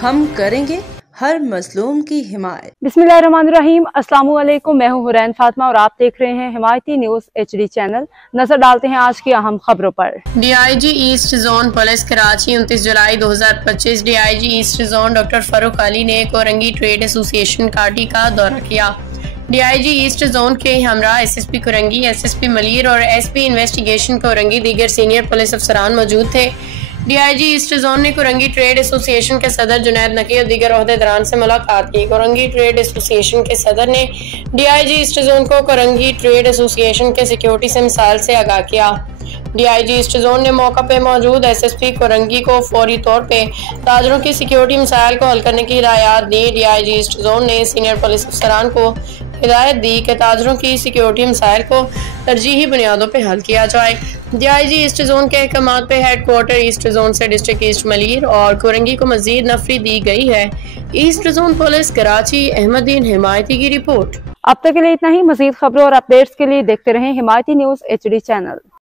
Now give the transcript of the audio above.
हम करेंगे हर मजलूम की हिमायत। बिस्मिल्लाहिर्रहमानिर्रहीम। अस्सलामु अलैकुम। मैं हूँ हुरैन फातिमा और आप देख रहे हैं हिमायती न्यूज HD चैनल। नजर डालते हैं आज की अहम खबरों पर। DIG east zone police Karachi 29 जुलाई 2025। DIG east zone doctor Farooq Ali ने कोरंगी ट्रेड एसोसिएशन काटी का दौरा किया। DIG ईस्ट जोन के हमरा SSP कोरंगी, SSP मलीर और SP इन्वेस्टिगेशन कोरंगी दीगर सीनियर पुलिस अफसरान मौजूद थे। DIG ईस्ट जोन ने कोरंगी ट्रेड एसोसिएशन के सदर जुनैद नकी और दीगर ओहदेदारान से मुलाकात की। कोरंगी ट्रेड एसोसिएशन के सदर ने DIG ईस्ट जोन को कोरंगी ट्रेड एसोसिएशन के सिक्योरिटी से मिसाल से आगाह किया। DIG ईस्ट जोन ने मौका पे मौजूद SSP कोरंगी को फौरी तौर पे ताजरों की सिक्योरिटी मसाइल को हल करने की हिदायत दी। DIG ईस्ट जोन ने सीनियर पुलिस अफसरान को हिदायत दी कि ताजरों की सिक्योरिटी मसाइल को तरजीही बुनियादों पर हल किया जाए। DIG ईस्ट जोन के अहकामात पे हेडक्वार्टर ईस्ट जोन से डिस्ट्रिक्ट ईस्ट मलीर और कोरंगी को मजीद नफरी दी गई है। East zone police Karachi. Ahmadeen Himayati की रिपोर्ट। अब तक के लिए इतना ही। मजीद खबरों और अपडेट्स के लिए देखते रहें हिमायती न्यूज HD चैनल।